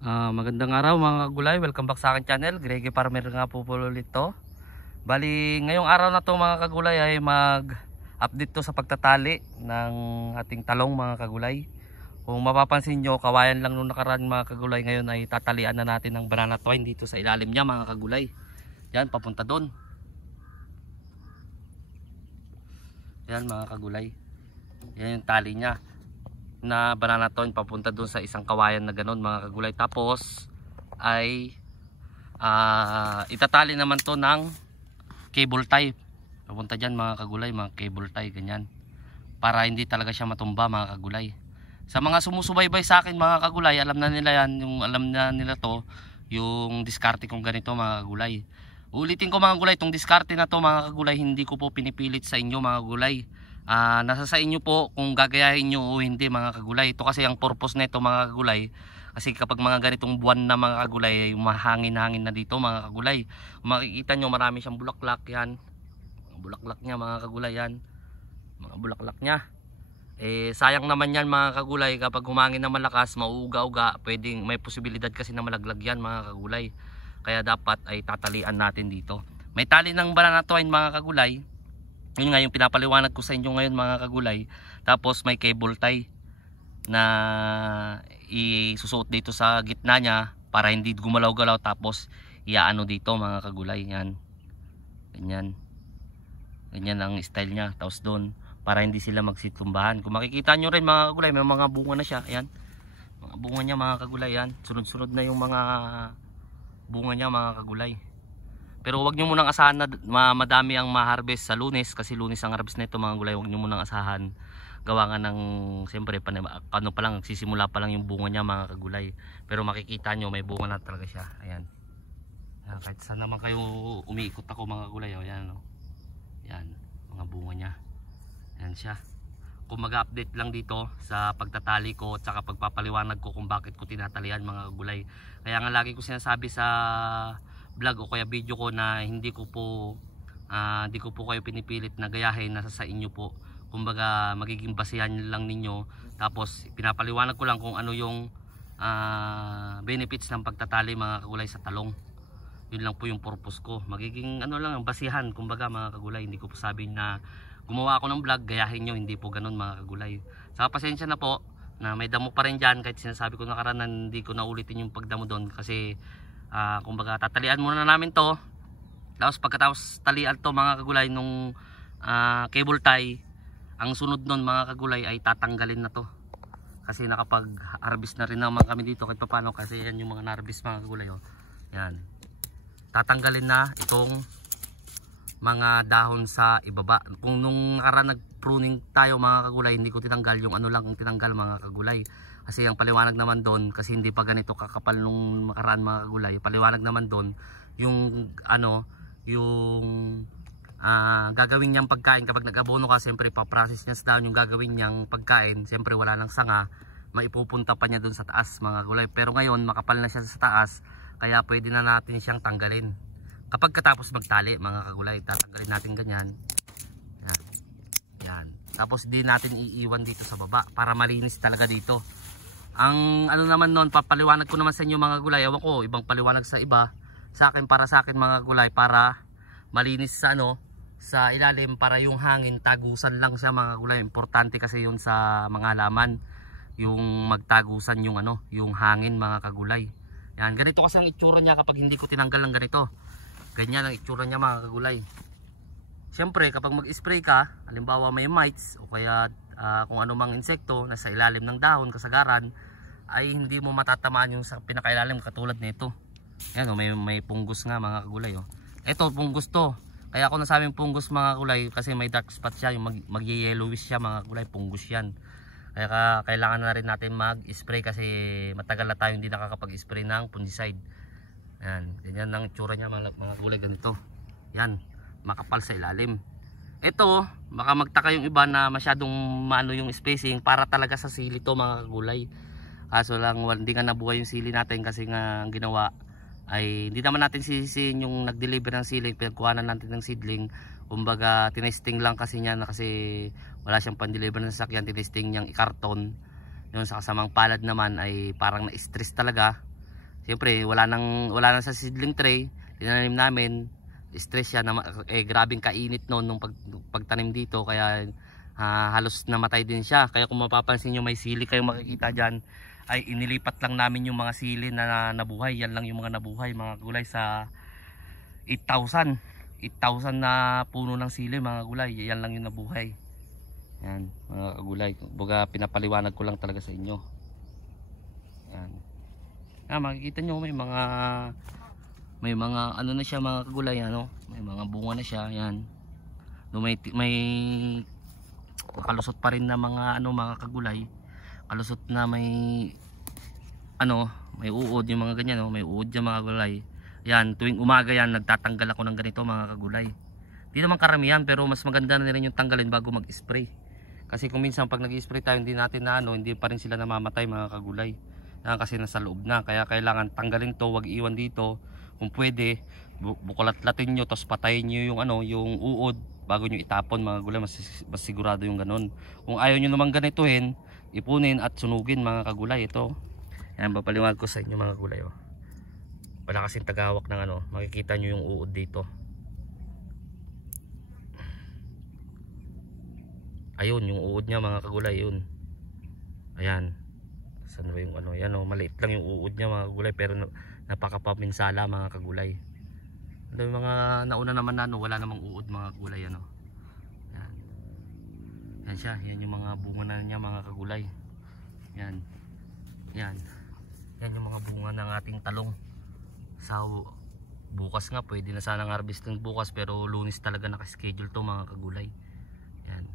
Magandang araw mga kagulay, welcome back sa akin channel. Greg Farmer nga po ulit to. Bali, ngayong araw na to mga kagulay ay mag-update to sa pagtatali ng ating talong mga kagulay. Kung mapapansin nyo, kawayan lang nung nakaraan mga kagulay, ngayon ay tatalian na natin ng banana twine dito sa ilalim niya mga kagulay. Yan, papunta doon. Yan mga kagulay, yan yung tali niya na banana twine papunta doon sa isang kawayan na ganun mga kagulay. Tapos ay itatali naman to ng cable tie papunta dyan mga kagulay, mga cable tie ganyan, para hindi talaga siya matumba mga kagulay. Sa mga sumusubaybay sa akin mga kagulay, alam na nila yan, yung alam na nila to, yung diskarte kong ganito mga kagulay. Ulitin ko mga kagulay, itong diskarte na to mga kagulay, hindi ko po pinipilit sa inyo mga kagulay. Nasa sa inyo po kung gagayahin nyo o hindi mga kagulay. Ito kasi ang purpose nito mga kagulay, kasi kapag mga ganitong buwan na mga kagulay, yung mahangin-hangin na dito mga kagulay, makikita nyo marami siyang bulaklak. Yan, bulaklak niya mga kagulay, yan mga bulaklak niya. Sayang naman yan mga kagulay, kapag humangin na malakas, mauuga-uga, pwedeng may posibilidad kasi na malaglag yan mga kagulay. Kaya dapat ay tatalian natin dito. May tali ng banana twine mga kagulay. Yun nga yung pinapaliwanag ko sa inyo ngayon mga kagulay. Tapos may cable tie na isusuot dito sa gitna niya para hindi gumalaw-galaw. Tapos iaano dito mga kagulay. Yan, ganyan, ganyan ang style niya. Tapos doon, para hindi sila magsitumbahan. Kung makikita nyo rin mga kagulay, may mga bunga na siya. Ayan, mga bunga niya mga kagulay. Yan, sunod-sunod na yung mga bunga niya mga kagulay. Pero wag nyo munang asahan na madami ang ma-harvest sa Lunes, kasi Lunes ang harvest na ito mga gulay. Wag nyo munang asahan, gawa nga ng siyempre ano pa lang, sisimula pa lang yung bunga niya mga kagulay. Pero makikita nyo may bunga na talaga siya. Ayan, ayan, kahit saan naman kayo umiikot ako mga kagulay, ayan, oh. Yan, mga bunga niya. Ayan siya. Kung mag-update lang dito sa pagtatali ko at saka pagpapaliwanag ko kung bakit ko tinatalian mga kagulay. Kaya nga lagi ko sinasabi sa vlog o kaya video ko na hindi ko po kayo pinipilit na gayahin, nasa sa inyo po. Kumbaga magiging basihan lang ninyo, tapos pinapaliwanag ko lang kung ano yung benefits ng pagtatali mga kagulay sa talong. Yun lang po yung purpose ko, magiging ano lang ang basihan kumbaga mga kagulay. Hindi ko po sabihin na gumawa ako ng vlog gayahin nyo, hindi po ganun mga kagulay. Saka pasensya na po na may damo pa rin dyan, kahit sinasabi ko nakaraan, hindi ko na ulitin yung pagdamo doon kasi kumbaga tatalian muna namin to. Tapos pagkatapos talian to mga kagulay nung cable tie, ang sunod nun mga kagulay ay tatanggalin na to, kasi nakapag harvest na rin naman kami dito kahit paano, kasi yan yung mga na-harvest mga kagulay, oh. Yan, tatanggalin na itong mga dahon sa ibaba. Kung nung nakaraan nag-pruning tayo mga kagulay, hindi ko tinanggal yung ano lang ang tinanggal mga kagulay. Kasi ang paliwanag naman doon, kasi hindi pa ganito kakapal nung makaraan mga kagulay, paliwanag naman doon yung ano, yung gagawin niyang pagkain kapag nag-abono ka. Siyempre pa-process niya sa dahon yung gagawin niyang pagkain. Siyempre wala nang sanga, maipupunta pa niya doon sa taas mga kagulay. Pero ngayon makapal na siya sa taas, kaya pwede na natin siyang tanggalin. Kapag katapos magtali mga kagulay, tatanggalin natin ganyan. Yan, yan. Tapos di natin iiwan dito sa baba para malinis talaga dito. Ang ano naman noon, papaliwanag ko naman sa inyo mga gulay. Ewan ko, ibang paliwanag sa iba. Sa akin, para sa akin mga gulay, para malinis sa ano, sa ilalim, para yung hangin tagusan lang siya mga gulay. Importante kasi yun sa mga halaman, yung magtagusan yung ano, yung hangin mga kagulay. Yan, ganito kasi ang itsura niya kapag hindi ko tinanggal ng ganito. Ganyan ang itsura niya mga kagulay. Siyempre kapag mag-spray ka, halimbawa may mites o kaya kung ano mang insekto nasa ilalim ng dahon, kasagaran, ay hindi mo matatamaan yung sa pinakailalim katulad nito. Yan, oh, may punggos nga mga kagulay, oh. Ito punggos to. Kaya ako nasabing punggos mga kagulay kasi may dark spot siya, yung mag-yellowish siya mga kagulay, punggos yan. Kaya kailangan na rin natin mag-spray kasi matagal na tayo hindi nakakapag-spray ng fungicide. Yan, ganyan ang itsura niya mga kagulay, ganito. Yan, makapal sa ilalim. Ito, baka magtaka yung iba na masyadong maano yung spacing, para talaga sa sili to mga kagulay. Kaso lang hindi nga nabuhay yung sili natin, kasi nga ang ginawa ay hindi naman natin sisihin yung nag-deliver ng sili, pinagkuhanan natin ng seedling. Kumbaga tinesting lang kasi niya, kasi wala siyang pan-deliver ng sasakyan, tinesting niyang i-karton. Yung sa kasamang palad naman ay parang na-stress talaga. Siyempre wala nang sa seedling tray, tinanim namin, stress siya na grabing kainit noon nung pagtanim dito, kaya halos namatay din siya. Kaya kung mapapansin nyo, may sili kayong makikita dyan, ay inilipat lang namin yung mga sili na nabuhay. Yan lang yung mga nabuhay mga gulay sa 8,000 na puno ng sili mga gulay. Yan lang yung nabuhay. Yan mga kagulay, baga pinapaliwanag ko lang talaga sa inyo. Yan. Makikita nyo may mga ano na siya mga kagulay, ano? May mga bunga na siya. Yan. May kalusot pa rin na mga mga kagulay. Kalusot na may uod yung mga ganyan, may uod yung mga gulay. Yan, tuwing umaga yan nagtatanggal ako ng ganito mga kagulay. Di naman karamihan, pero mas maganda na rin yung tanggalin bago mag-spray. Kasi kung minsan pag nag-spray tayo hindi natin hindi pa rin sila namamatay mga kagulay. Yan, kasi nasa loob na, kaya kailangan tanggalin to, wag iwan dito. Kung pwede, bukulat-latin nyo, tapos patayin nyo yung yung uod bago nyo itapon mga gulay. Mas sigurado yung ganun. Kung ayaw nyo naman ganituhin, ipunin at sunugin mga kagulay. Ito, yan, papaliwanag ko sa inyo mga gulay. Wala kasing tagahawak ng makikita nyo yung uod dito. Ayun yung uod niya mga kagulay, yun. Ayan. Saan ba yung yan maliit lang yung uod niya mga kagulay, pero napakapaminsala mga kagulay. Yung mga nauna naman wala namang uod mga kagulay, Yan. Yan siya, yan yung mga bunga na niya mga kagulay. Yan. Yan. Yan yung mga bunga ng ating talong. Bukas nga pwede na sanang harvesting bukas, pero Lunes talaga naka-schedule to mga kagulay. Yan.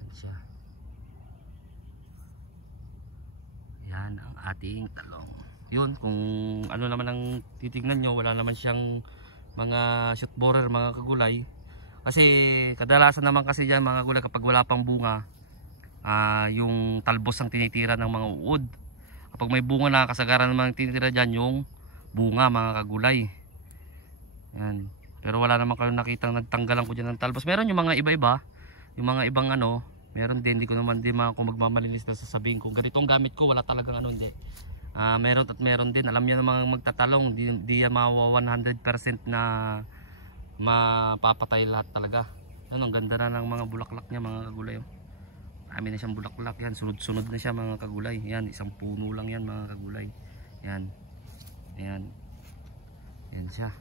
Yan siya. Yan ang ating talong. Yun, kung naman ang titignan nyo, wala naman siyang mga shoot borer mga kagulay. Kasi kadalasan naman kasi dyan mga kagulay, kapag wala pang bunga, yung talbos ang tinitira ng mga uod. Kapag may bunga na, kasagaran naman tinitira dyan yung bunga mga kagulay. Yan. Pero wala naman kayong nakitang nagtanggalan ko dyan ng talbos. Meron yung mga iba-iba, yung mga ibang meron din. Hindi ko naman din kung magmamalinis na sasabihin ko ganito ang gamit ko, wala talagang hindi. Meron at meron din. Alam niyo ng mga magtatalong, di yan mawawa 100% na mapapatay lahat talaga. Yan, ang ganda na ng mga bulaklak niya mga kagulay. Marami na siyang bulaklak. Yan, sunod-sunod na siya mga kagulay. Yan, isang puno lang yan mga kagulay. Yan. Yan. Yan siya.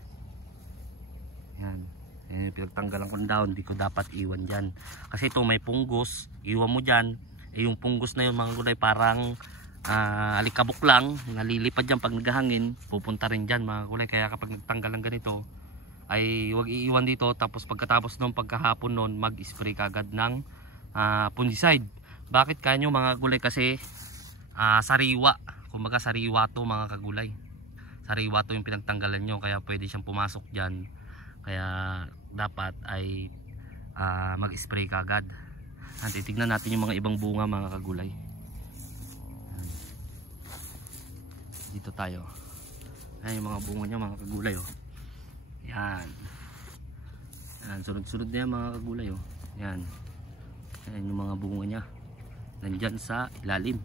Yan. Yan yung pinagtanggalan ko ng dahon. Hindi ko dapat iwan dyan. Kasi ito may punggos. Iwan mo dyan. Yung punggos na yun mga kagulay parang alikabok lang. Nalilipad dyan pag naghahangin. Pupunta rin dyan mga kagulay. Kaya kapag nagtanggal ng ganito, ay huwag iiwan dito. Tapos pagkatapos nung pagkahapon nun, mag-spray kagad ng fungicide. Bakit kanyo mga kagulay? Kasi sariwa, kumbaga sariwa to mga kagulay. Sariwa to yung pinagtanggalan nyo, kaya pwede siyang pumasok dyan. Kaya dapat ay mag-spray kagad. Titignan natin yung mga ibang bunga mga kagulay. Dito tayo. Ayan yung mga bunga niya mga kagulay. Yan. Yan, sunod-sunod na yan mga kagulay. Yan. Ayan yung mga bunga niya. Nandyan sa ilalim.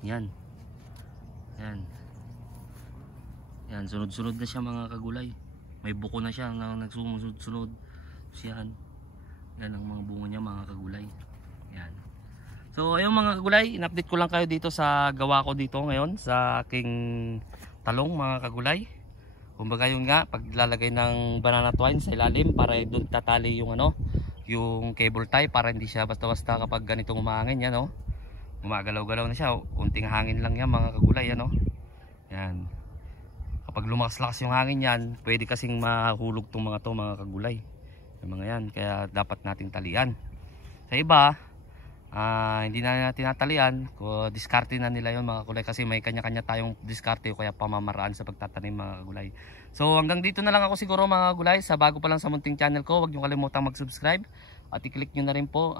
Yan. Yan. Yan, sunod-sunod na siya mga kagulay. May buko na siya na nagsusunod-sunod. Yan. Yan ang mga bunga niya mga kagulay. Yan. So ayun mga kagulay, in-update ko lang kayo dito sa gawa ko dito ngayon sa aking talong mga kagulay. Kumbaga yun nga, paglalagay ng banana twine sa ilalim para doon tatali yung yung cable tie, para hindi siya basta-basta kapag ganitong umahangin yan, gumagalaw-galaw na siya. Unting hangin lang yan mga kagulay, yan. Kapag lumakas-lakas yung hangin yan, pwede kasing mahulog tong mga mga kagulay, yung mga yan. Kaya dapat nating talian. Sa iba, hindi na tinatalian, diskarte na nila yun mga kagulay, kasi may kanya-kanya tayong diskarte o kaya pamamaraan sa pagtatanim mga kagulay. So hanggang dito na lang ako siguro mga kagulay. Sa bago pa lang sa munting channel ko, huwag nyo kalimutang mag-subscribe at i-click nyo na rin po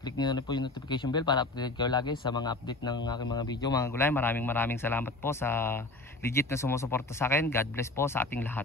click nyo na rin po yung notification bell para update kayo lagi sa mga update ng aking mga video mga kagulay. Maraming salamat po sa legit na sumusuporta sa akin. God bless po sa ating lahat.